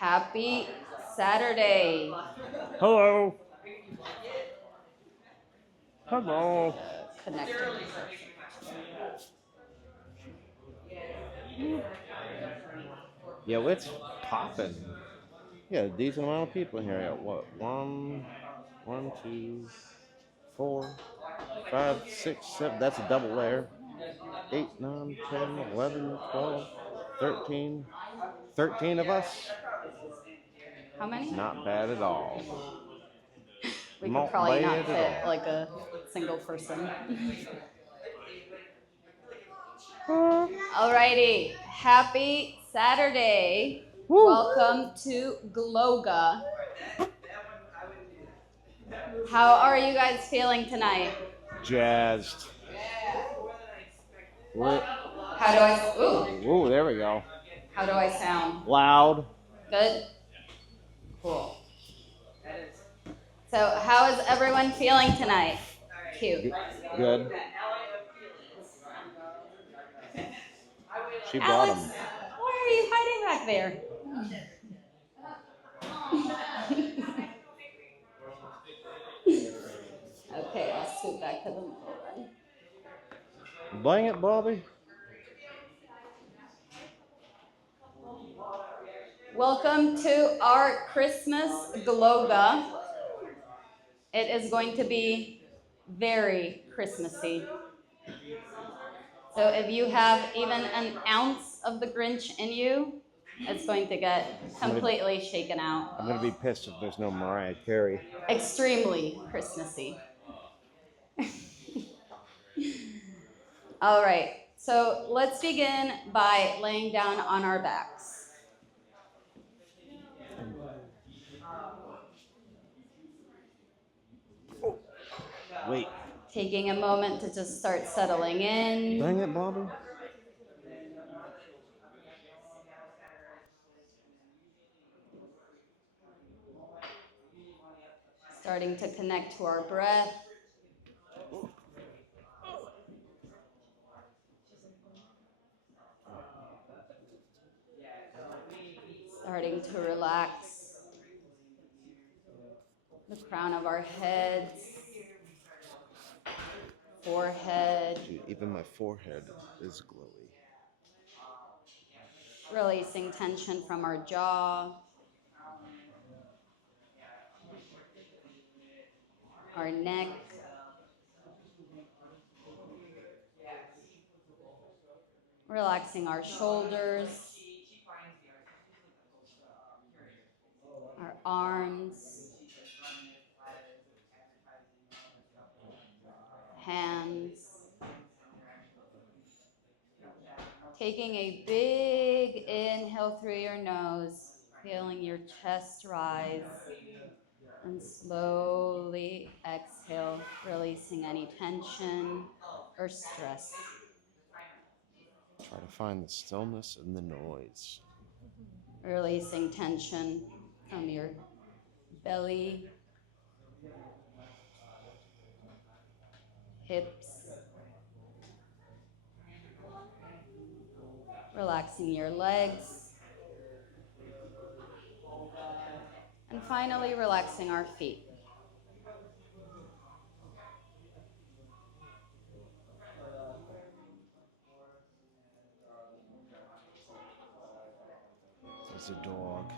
Happy Saturday. Hello. Hello. Connecting. Yeah, it's popping. Yeah, a decent amount of people here. Yeah, what? 2, 4, 5, 6, 7. That's a double layer. 8, 9, 10, 11, 12, 13. 13 of us. How many? Not bad at all. We could probably not fit like a single person. Alrighty. Happy Saturday. Woo. Welcome to Glowga. How are you guys feeling tonight? Jazzed. How do I... Ooh, there we go. How do I sound? Loud. Good? Cool. So how is everyone feeling tonight? Cute. Good. She brought Alex, them. why are you hiding back there? Okay, I'll scoot back to the middle then. Bang it, Bobby. Welcome to our Christmas Glowga. It is going to be very Christmassy. So if you have even an ounce of the Grinch in you, it's going to get completely shaken out. I'm going to be pissed if there's no Mariah Carey. Extremely Christmassy. All right, so let's begin by laying down on our backs. Oh, wait. Taking a moment to just start settling in. Dang it, Bobby. Starting to connect to our breath. Starting to relax the crown of our heads, forehead. Dude, even my forehead is glowy. Releasing tension from our jaw, our neck, relaxing our shoulders, our arms, hands. Taking a big inhale through your nose, feeling your chest rise, and slowly exhale, releasing any tension or stress. Try to find the stillness in the noise. Releasing tension from your belly, hips, relaxing your legs, and finally relaxing our feet. There's a dog.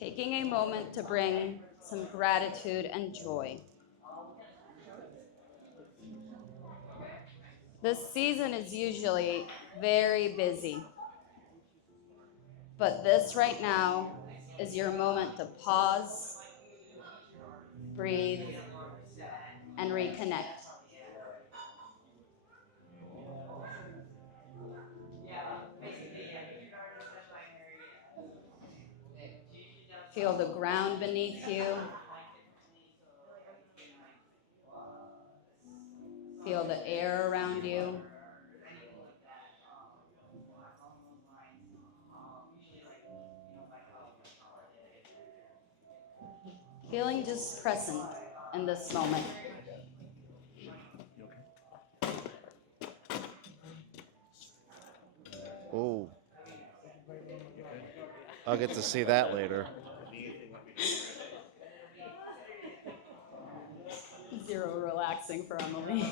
Taking a moment to bring some gratitude and joy. This season is usually very busy, but this right now is your moment to pause, breathe, and reconnect. Feel the ground beneath you. Feel the air around you. Feeling just present in this moment. Oh, I'll get to see that later. Zero relaxing for Emily.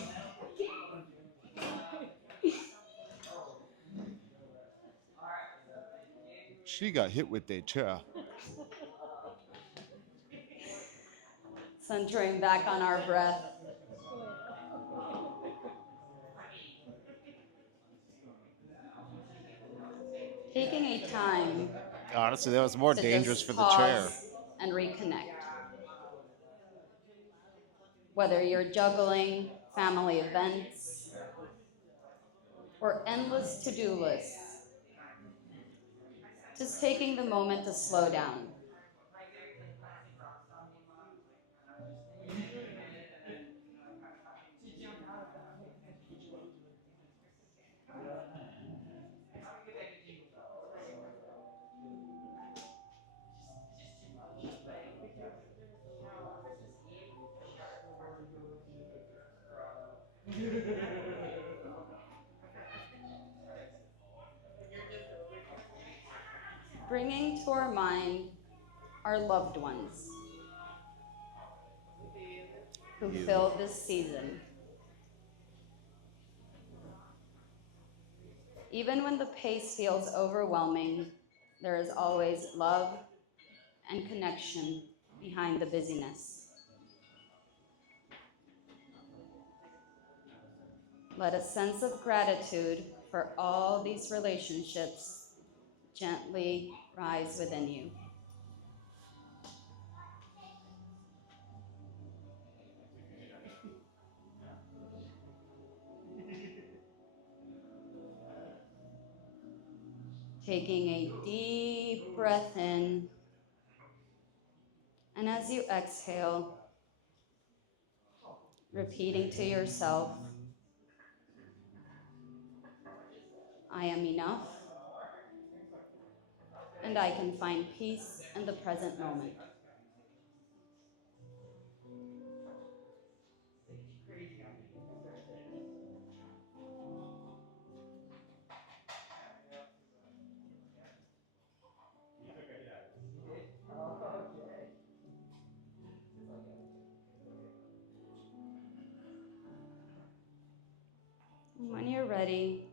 She got hit with a chair. Centering back on our breath. Taking a time Honestly, that was more to dangerous just for the chair. pause and reconnect. Whether you're juggling family events or endless to-do lists, just taking the moment to slow down. Bringing to our mind our loved ones who filled this season. Even when the pace feels overwhelming, there is always love and connection behind the busyness. Let a sense of gratitude for all these relationships gently rise within you. Taking a deep breath in, and as you exhale, repeating to yourself, I am enough, and I can find peace in the present moment. And when you're ready,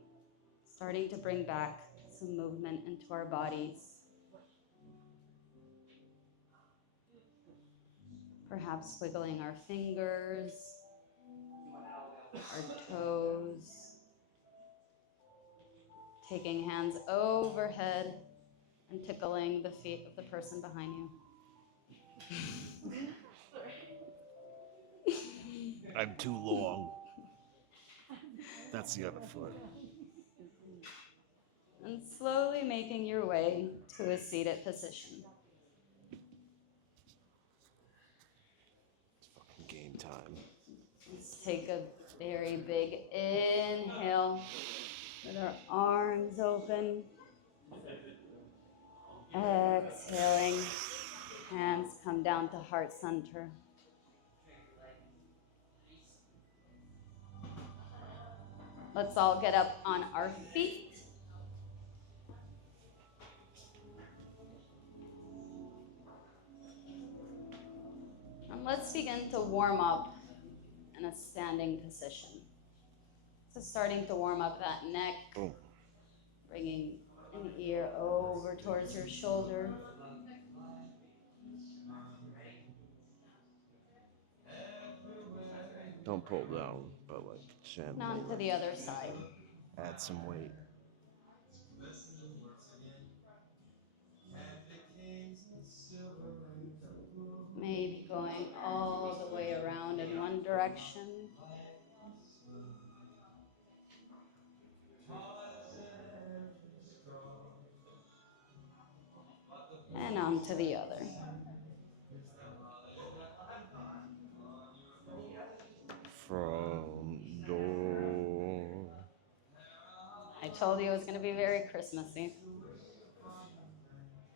starting to bring back some movement into our bodies. Perhaps wiggling our fingers, our toes, taking hands overhead and tickling the feet of the person behind you. I'm too long. That's the other foot. And slowly making your way to a seated position. It's fucking game time. Let's take a very big inhale with our arms open. Exhaling, hands come down to heart center. Let's all get up on our feet. And let's begin to warm up in a standing position. So starting to warm up that neck, Boom. bringing an ear over towards your shoulder. Don't pull down, but like gently. And on to the other side. Add some weight. Maybe going all the way around in one direction. And on to the other. Front door. I told you it was going to be very Christmassy.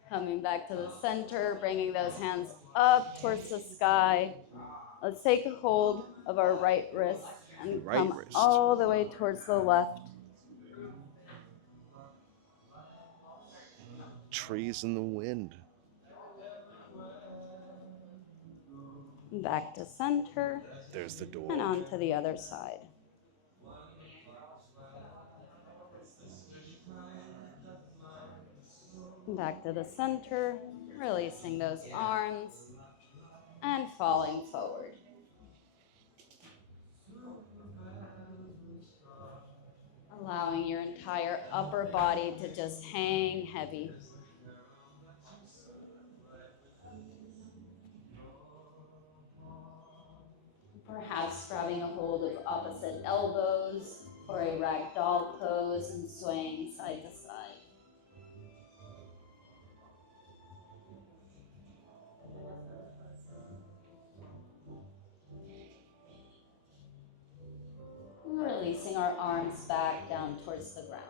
Coming back to the center, bringing those hands up towards the sky. Let's take a hold of our right wrist and Right come wrist. all the way towards the left. trees in the wind. Back to center. There's the door. And on to the other side. Back to the center, releasing those arms and falling forward. Allowing your entire upper body to just hang heavy. Perhaps grabbing a hold of opposite elbows for a ragdoll pose and swaying side to side. Releasing our arms back down towards the ground.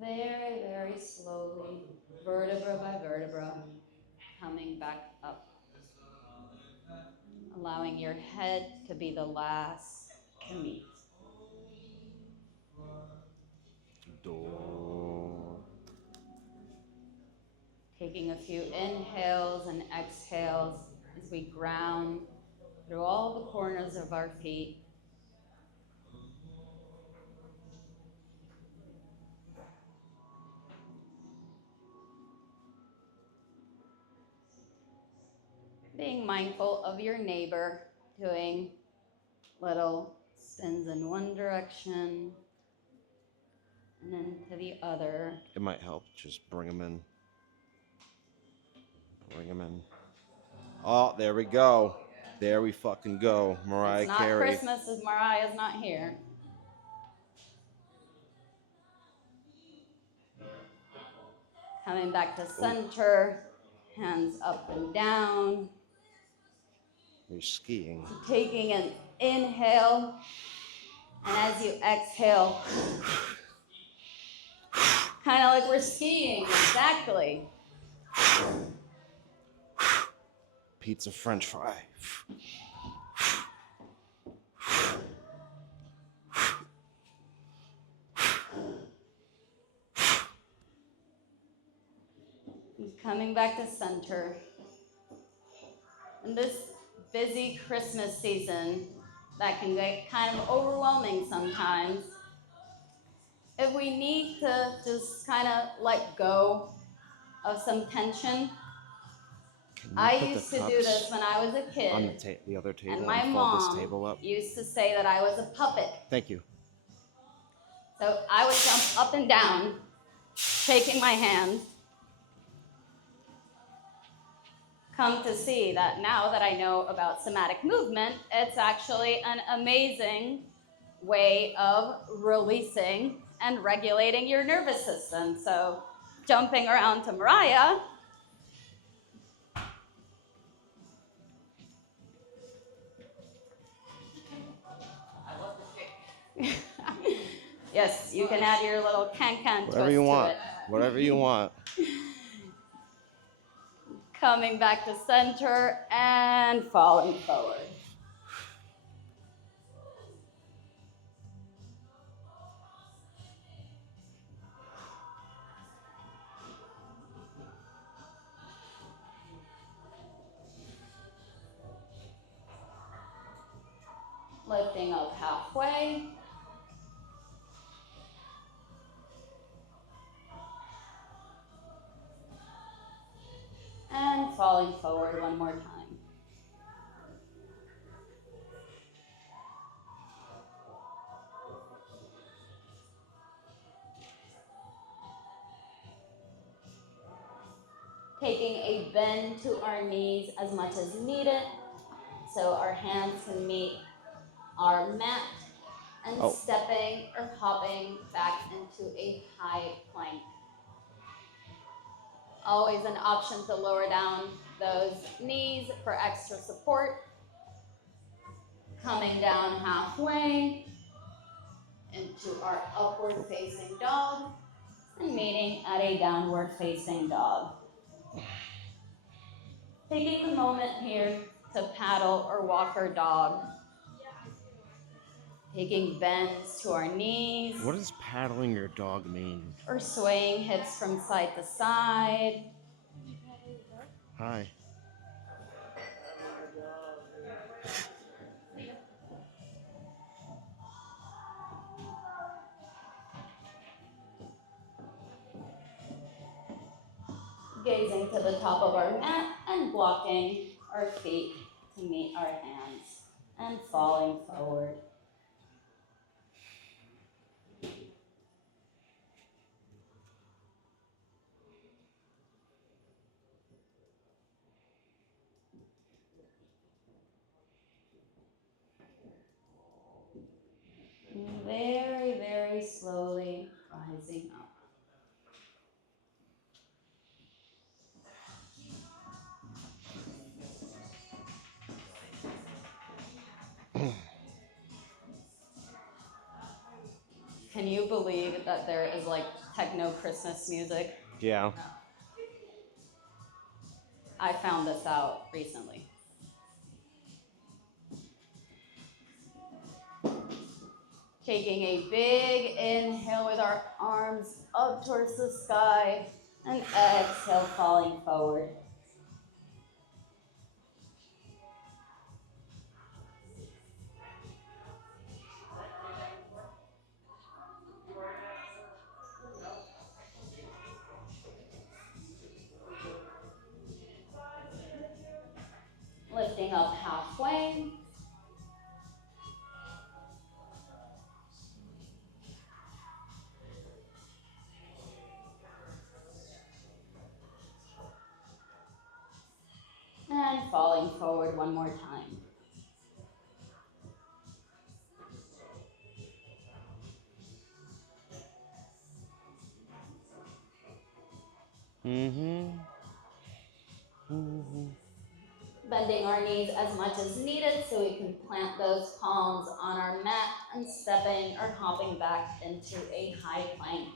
Very, very slowly, vertebra by vertebra, coming back up. Allowing your head to be the last to meet. Door. Taking a few inhales and exhales as we ground through all the corners of our feet. Being mindful of your neighbor, doing little spins in one direction and then to the other. It might help. Just bring them in. Bring them in. Oh, there we go. There we fucking go. Mariah It's not Carey. Christmas if Mariah's not here. Coming back to center, hands up and down. You're skiing. Taking an inhale, and as you exhale, kind of like we're skiing, exactly. Pizza French fry. Coming back to center. In this busy Christmas season that can get kind of overwhelming sometimes, if we need to just kind of let go of some tension, I used to do this when I was a kid. On the other table. And my fold mom this table up. used to say that I was a puppet. Thank you. So I would jump up and down, shaking my hands. Come to see that now that I know about somatic movement, it's actually an amazing way of releasing and regulating your nervous system. So jumping around to Mariah. Yes, you can add your little can-can twist Whatever you want. to it. Whatever you want. Coming back to center and falling forward. Lifting up halfway. And falling forward one more time. Taking a bend to our knees as much as needed, so our hands can meet our mat, and stepping or hopping back into a high plank. Always an option to lower down those knees for extra support. Coming down halfway into our upward facing dog and meeting at a downward facing dog. Taking the moment here to paddle or walk our dog. Taking bends to our knees. What does paddling your dog mean? Or swaying hips from side to side. Hi. Gazing to the top of our mat and blocking our feet to meet our hands and falling forward. Very, very slowly rising up. Can you believe that there is like techno Christmas music? Yeah. I found this out recently. Taking a big inhale with our arms up towards the sky and exhale, falling forward. Lifting up halfway. And falling forward one more time. Bending our knees as much as needed so we can plant those palms on our mat and stepping or hopping back into a high plank.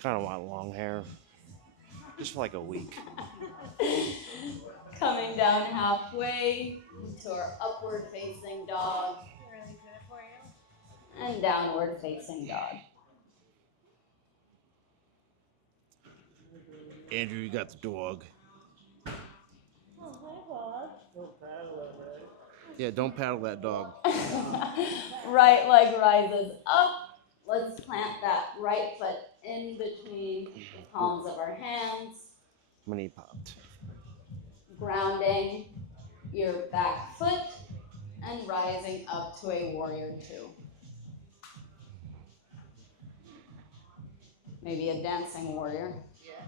Kind of want long hair. Just for like a week. Coming down halfway into our upward facing dog. Really good for you. And downward facing dog. Andrew, you got the dog. Oh, hi, Bob. Don't paddle it, right? Yeah, don't paddle that dog. Right leg rises up. Let's plant that right foot in between the palms of our hands. My knee popped. Grounding your back foot and rising up to a warrior two. Maybe a dancing warrior. Yeah.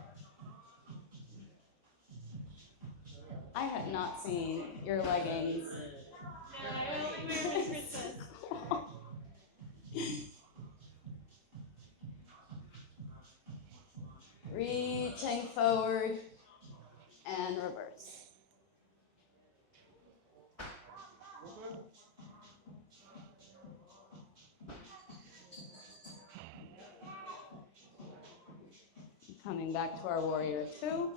I have not seen your leggings. No, I only wear them for Christmas. Reaching forward and reverse. Coming back to our warrior two.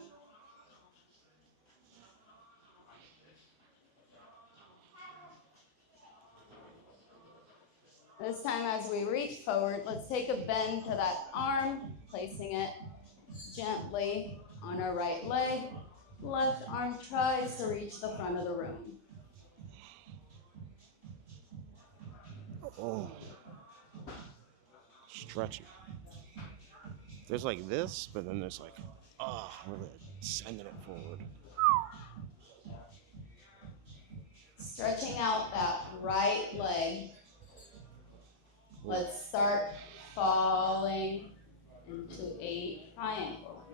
This time as we reach forward, let's take a bend to that arm, placing it gently on our right leg. Left arm tries to reach the front of the room. Oh. Stretching. There's like this, but then there's like, really sending it forward. Stretching out that right leg. Let's start falling into a triangle.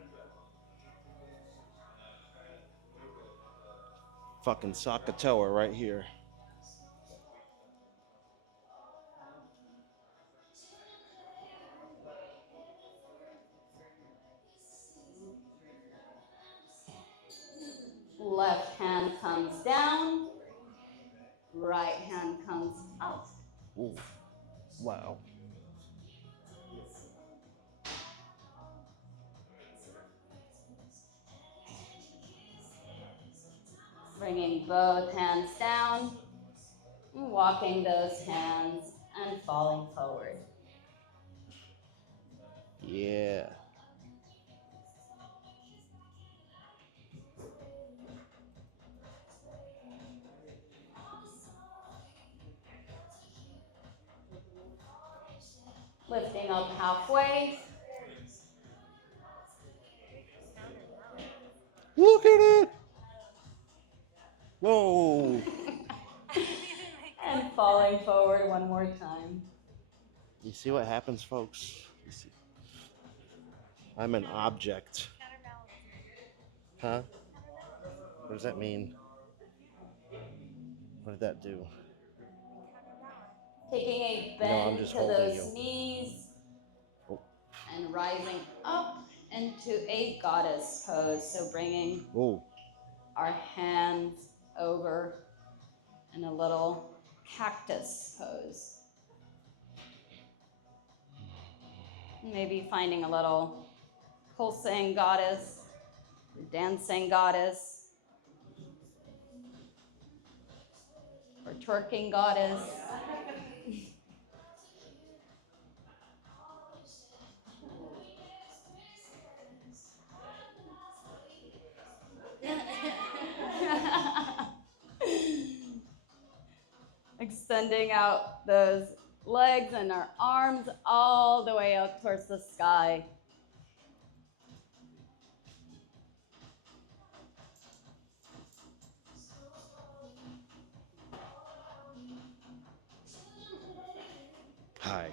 Fucking Sakatoa right here. Left hand comes down. Right hand comes up. Ooh. Wow. Bringing both hands down, walking those hands and falling forward. Yeah. Lifting up halfway. Look at it. Whoa. And falling forward one more time. You see what happens, folks? You see. I'm an object. Huh? What does that mean? What did that do? Taking a No, I'm bend just to holding those you. knees Oh. and rising up into a goddess pose. So bringing Oh. our hands over in a little cactus pose. Maybe finding a little pulsing goddess, dancing goddess, or twerking goddess. Extending out those legs and our arms all the way up towards the sky. Hi.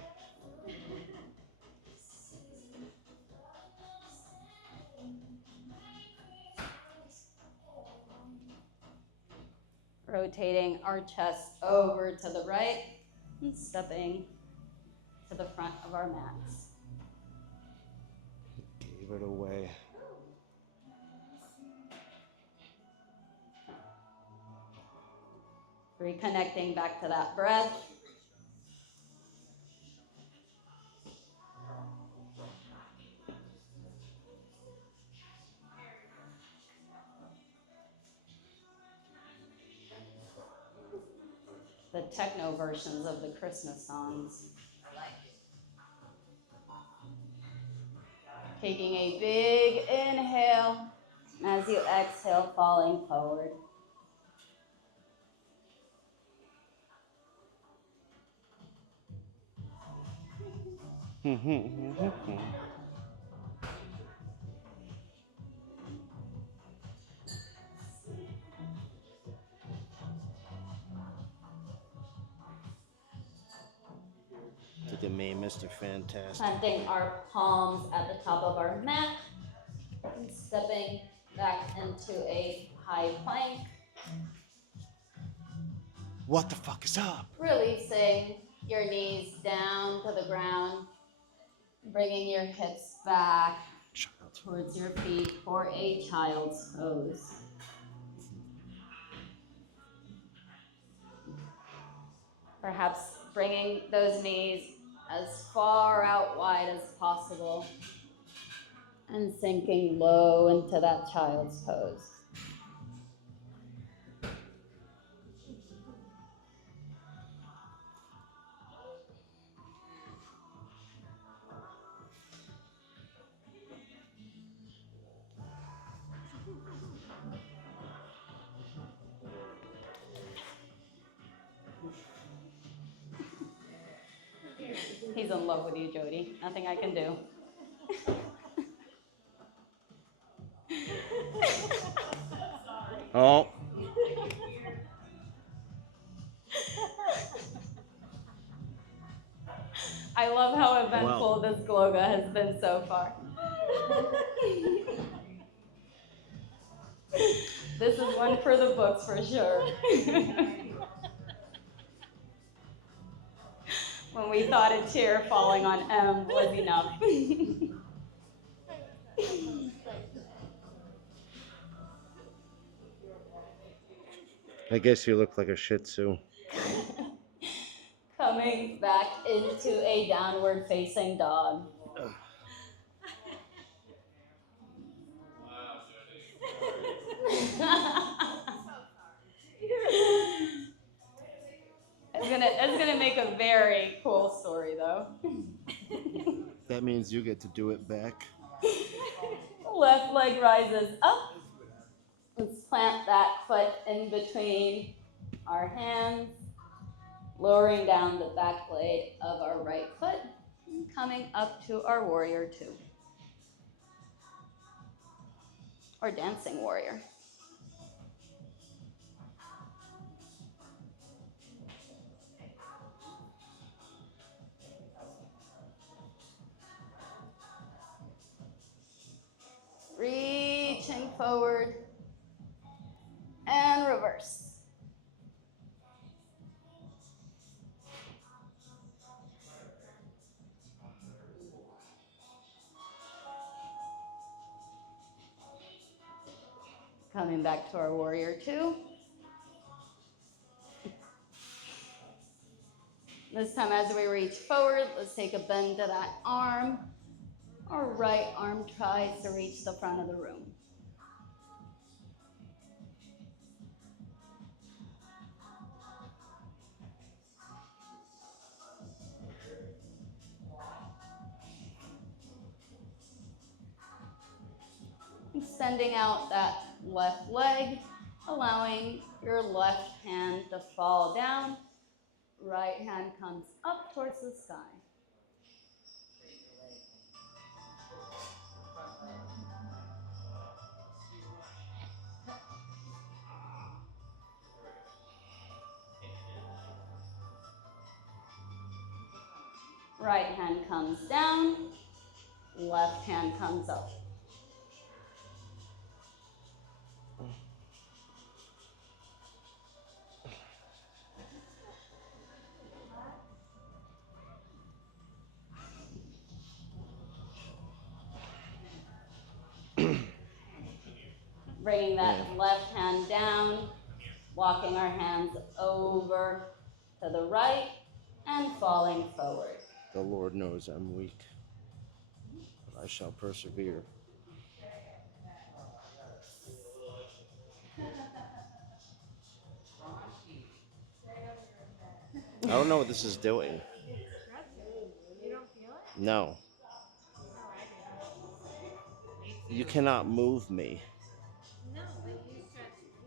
Rotating our chest over to the right and stepping to the front of our mats. Gave it away. Reconnecting back to that breath. The techno versions of the Christmas songs. Taking a big inhale as you exhale, falling forward. Look at me, Mr. Fantastic. Planting our palms at the top of our mat and stepping back into a high plank. What the fuck is up? Releasing your knees down to the ground, bringing your hips back towards your feet for a child's pose. Perhaps bringing those knees as far out wide as possible and sinking low into that child's pose. He's in love with you, Jody. Nothing I can do. Oh. I love how eventful this Glowga has been so far. This is one for the books for sure. When we thought a tear falling on M was enough. I guess you look like a Shih Tzu. Coming back into a downward facing dog. That means you get to do it back. Left leg rises up. Let's plant that foot in between our hands, lowering down the back blade of our right foot, and coming up to our warrior two, or dancing warrior. Reaching forward and reverse. Coming back to our warrior two. This time as we reach forward, let's take a bend to that arm. Our right arm tries to reach the front of the room. Extending out that left leg, allowing your left hand to fall down. Right hand comes up towards the sky. Right hand comes down, left hand comes up. Bringing that left hand down, walking our hands over to the right and falling forward. The Lord knows I'm weak, but I shall persevere. I don't know what this is doing. You don't feel it? No. You cannot move me. No, but you stretch me,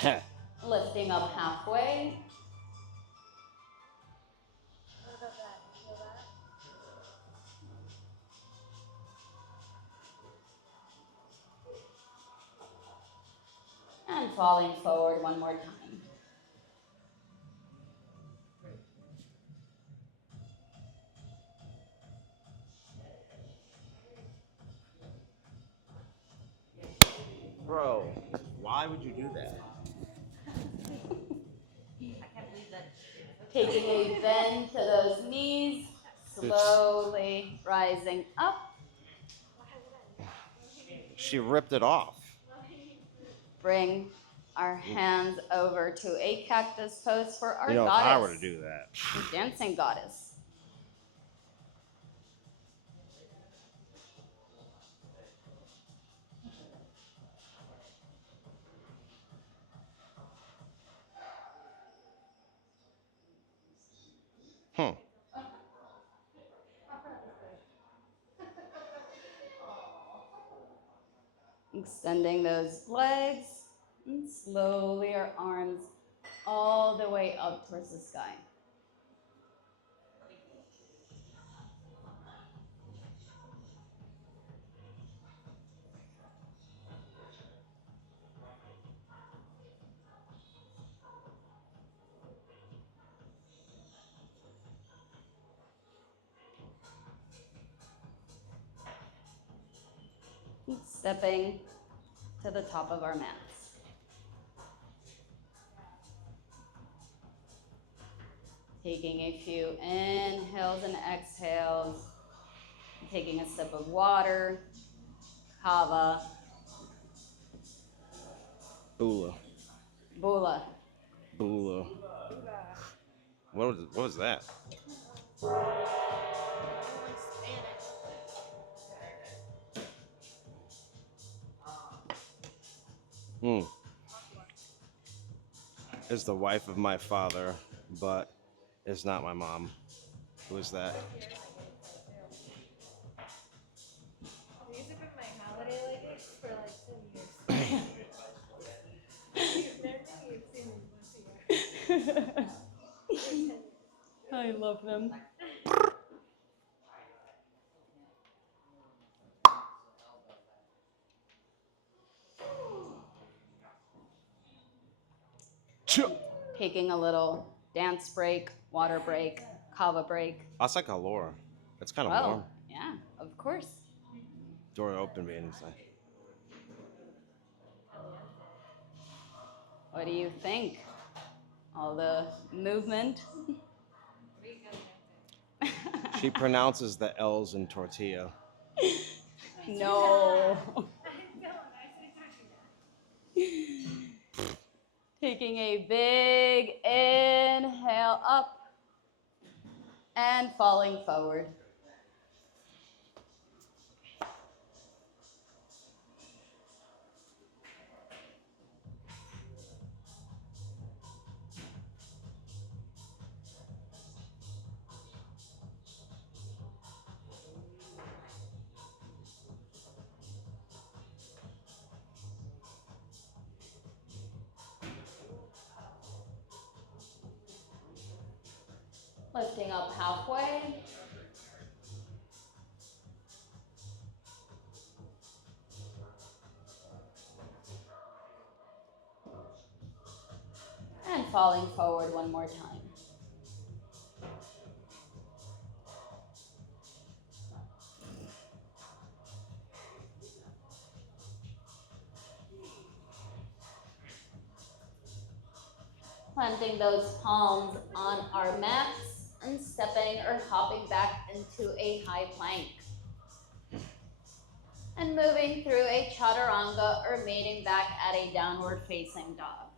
I guess. Lifting up halfway. What about that? You feel that? And falling forward one more time. Bro, why would you do that? Taking a bend to those knees, slowly rising up. She ripped it off. Bring our hands over to a cactus pose for our If goddess. I were to do that. Dancing goddess. Extending those legs, and slowly our arms all the way up towards the sky. Stepping to the top of our mats. Taking a few inhales and exhales. Taking a sip of water. Kava. Bula. Bula. Bula. What was that? Is the wife of my father, but is not my mom. Who is that? These have been my holiday leggings for like 10 years. You've seen them once a year. For 10 years. I love them. Taking a little dance break, water break, kava break. That's like a Laura. It's kind of Well, warm. yeah, of course. Door open being inside. What do you think? All the movement? She pronounces the L's in tortilla. No. I don't. I say tortilla. Taking a big inhale up and falling forward. Lifting up halfway. And falling forward one more time. Planting those palms on our mats and stepping or hopping back into a high plank. And moving through a chaturanga or mating back at a downward facing dog.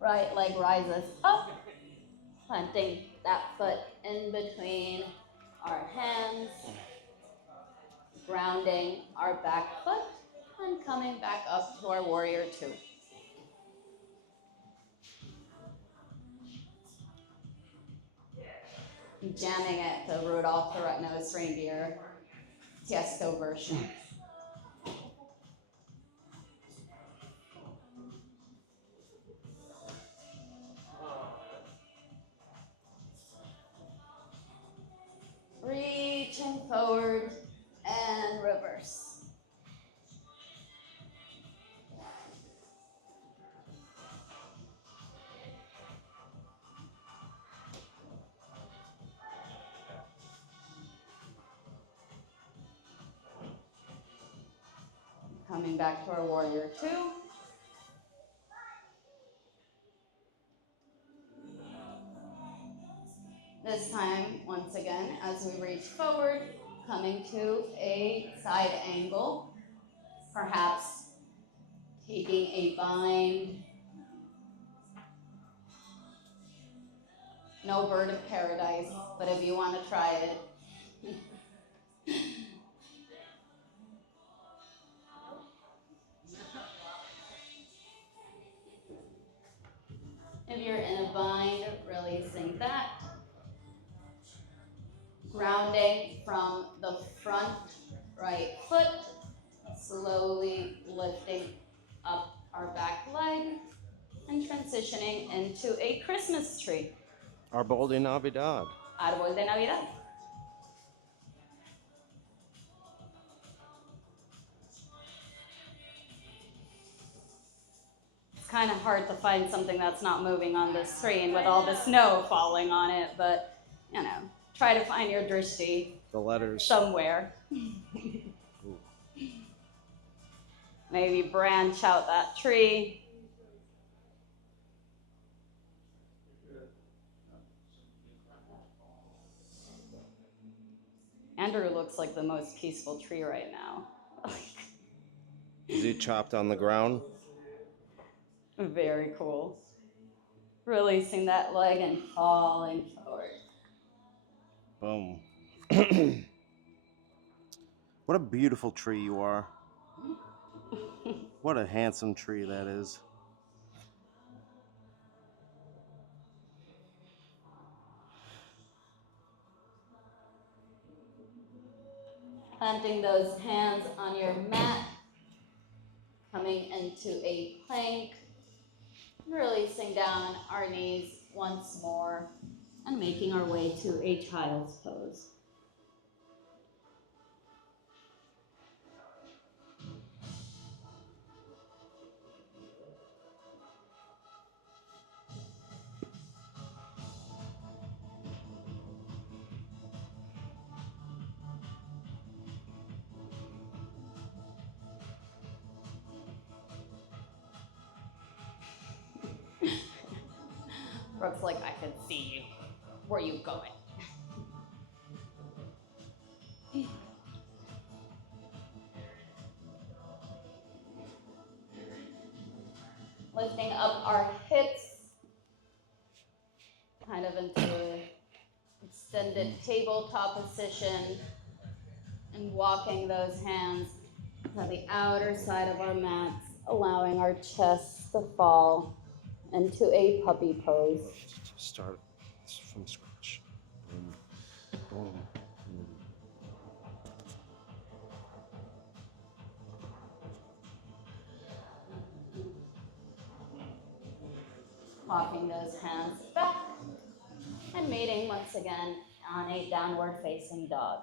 Right leg rises up, planting that foot in between our hands, grounding our back foot, and coming back up to our warrior two. Jamming it to Rudolph the Red-Nosed Reindeer Tiesto version. Reaching forward and reverse. Coming back to our warrior two. This time, once again, as we reach forward, coming to a side angle, perhaps taking a bind. No bird of paradise, but if you want to try it. If you're in a bind, releasing that. Grounding from the front right foot, slowly lifting up our back leg and transitioning into a Christmas tree. Arbol de Navidad. Árbol de Navidad. It's kind of hard to find something that's not moving on the screen with all the snow falling on it, but you know, try to find your drishti The letters. somewhere. Maybe branch out that tree. Andrew looks like the most peaceful tree right now. Is he chopped on the ground? Very cool. Releasing that leg and falling forward. Boom. What a beautiful tree you are. What a handsome tree that is. Planting those hands on your mat, coming into a plank, releasing down our knees once more, and making our way to a child's pose. Brooke's like, I can see you. Where are you going? Lifting up our hips, kind of into extended tabletop position, and walking those hands to the outer side of our mats, allowing our chests to fall into a puppy pose. Start from scratch. Boom. Boom. Walking those hands back and meeting once again on a downward facing dog.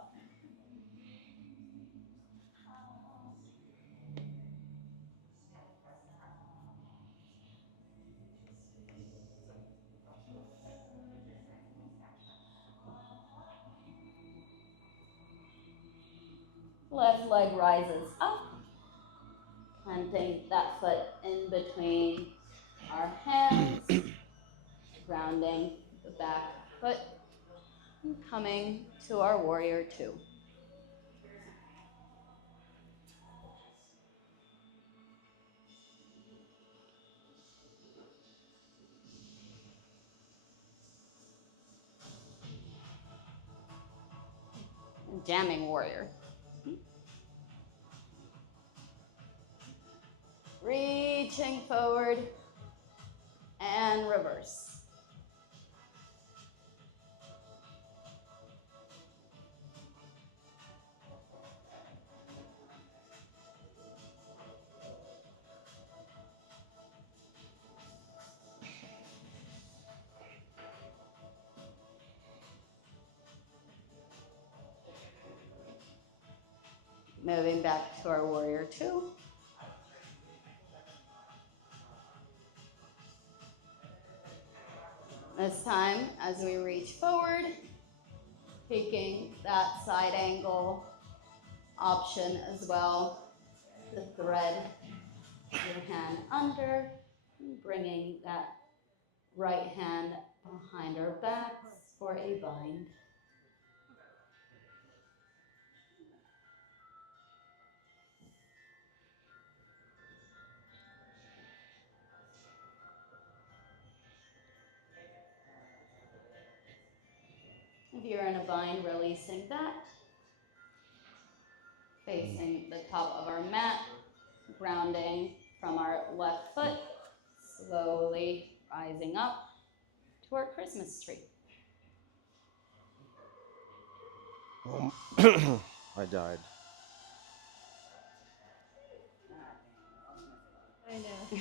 Left leg rises up, planting that foot in between our hands, grounding the back foot, and coming to our warrior two. Jamming warrior. Reaching forward and reverse. Moving back to our warrior two. This time, as we reach forward, taking that side angle option as well, the thread your hand under, bringing that right hand behind our backs for a bind. If you're in a bind, releasing that, facing the top of our mat, grounding from our left foot, slowly rising up to our Christmas tree. I died. I know.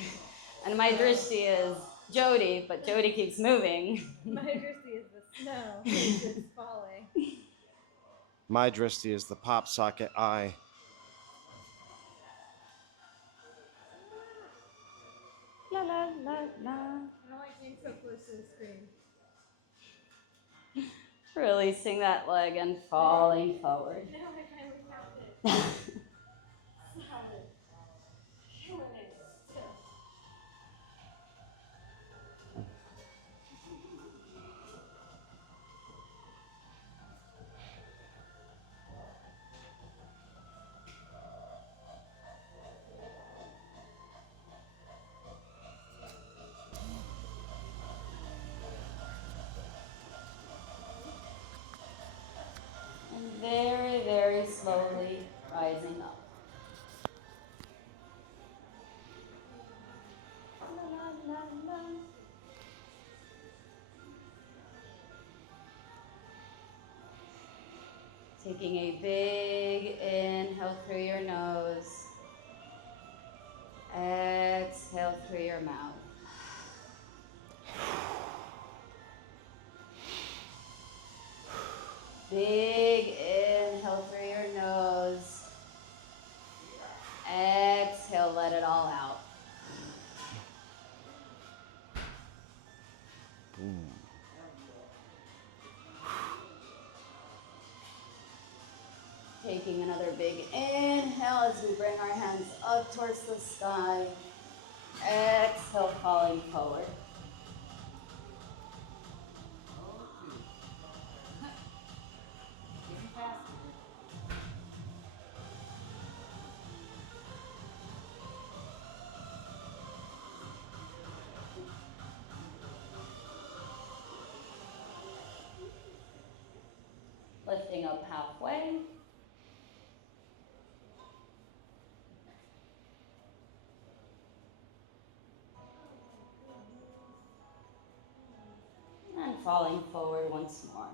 And my drishti is Jody, but Jody keeps moving. My drishti is the snow. It's falling. My drishti is the pop socket eye. La la la la. I don't like being so close to the screen. Releasing that leg and falling forward. Now I finally found it. Solid. Killing it still. Very, very slowly rising up. La, la, la, la. Taking a big inhale through your nose. Exhale through your mouth. Big inhale through your nose. Exhale, let it all out. Taking another big inhale as we bring our hands up towards the sky. Exhale, falling forward. Lifting up halfway. And falling forward once more.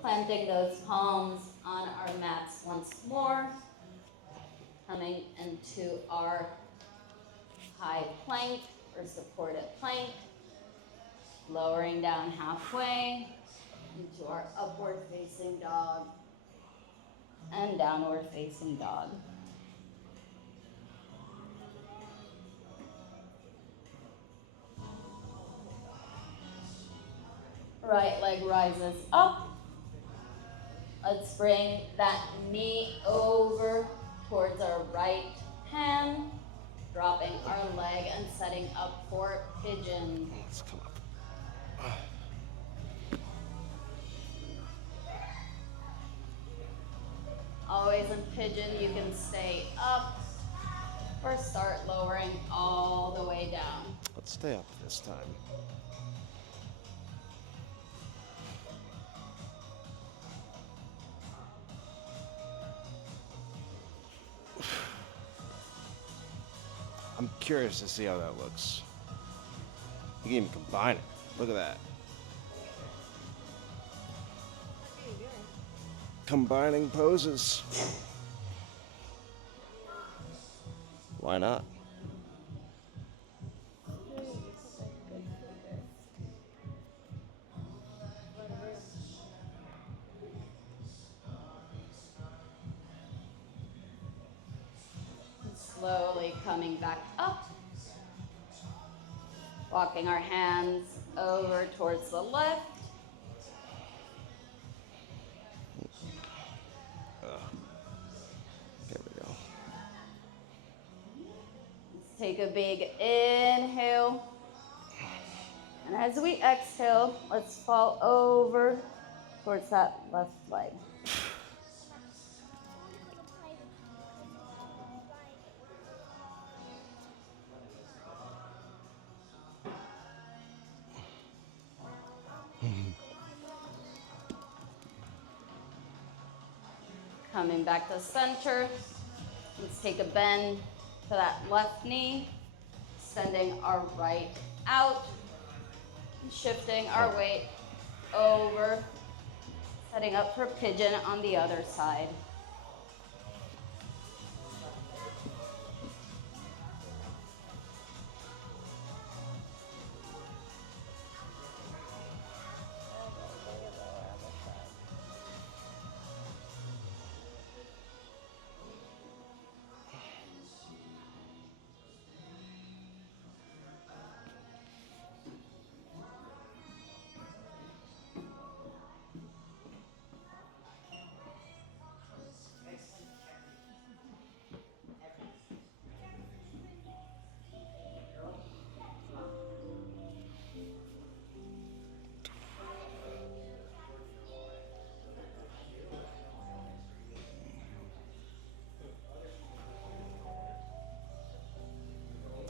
Planting those palms on our mats once more. Coming into our high plank or supported plank. Lowering down halfway into our upward facing dog and downward facing dog. Right leg rises up. Let's bring that knee over towards our right hand, dropping our leg and setting up for pigeon. Let's come up. Always in pigeon, you can stay up or start lowering all the way down. Let's stay up this time. I'm curious to see how that looks. You can even combine it. Look at that. Combining poses. Why not? Slowly coming back up. Walking our hands over towards the left. There we go. Let's take a big inhale. And as we exhale, let's fall over towards that left leg. Coming back to center. Let's take a bend to that left knee, sending our right out, shifting our weight over, setting up for pigeon on the other side.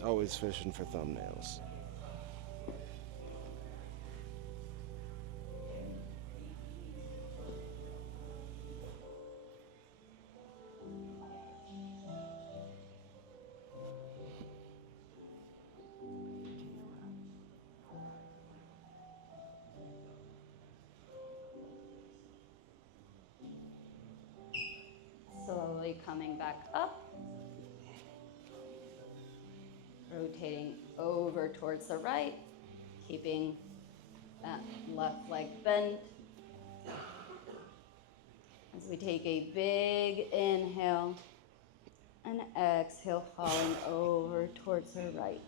Always fishing for thumbnails. Slowly coming back up. Rotating over towards the right, keeping that left leg bent. As we take a big inhale and exhale, falling over towards the right.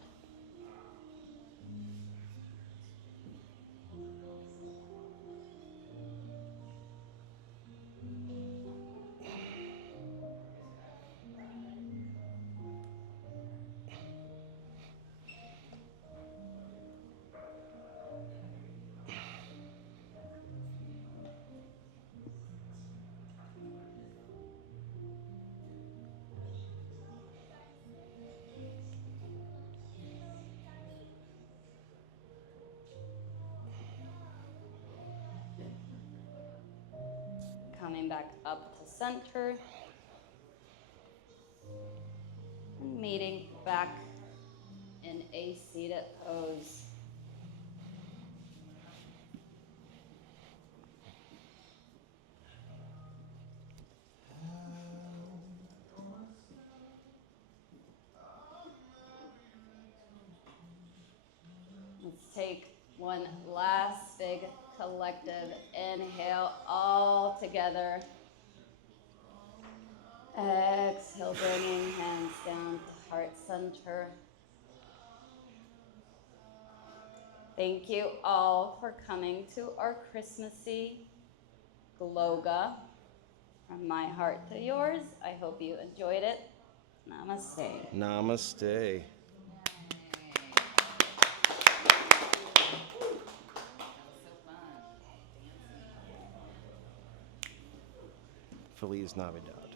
Coming back up to center. And meeting back in a seated pose. Let's take one last big collective inhale all together. Exhale, bringing hands down to heart center. Thank you all for coming to our Christmassy Glowga. From my heart to yours, I hope you enjoyed it. Namaste. Namaste. Feliz Navidad.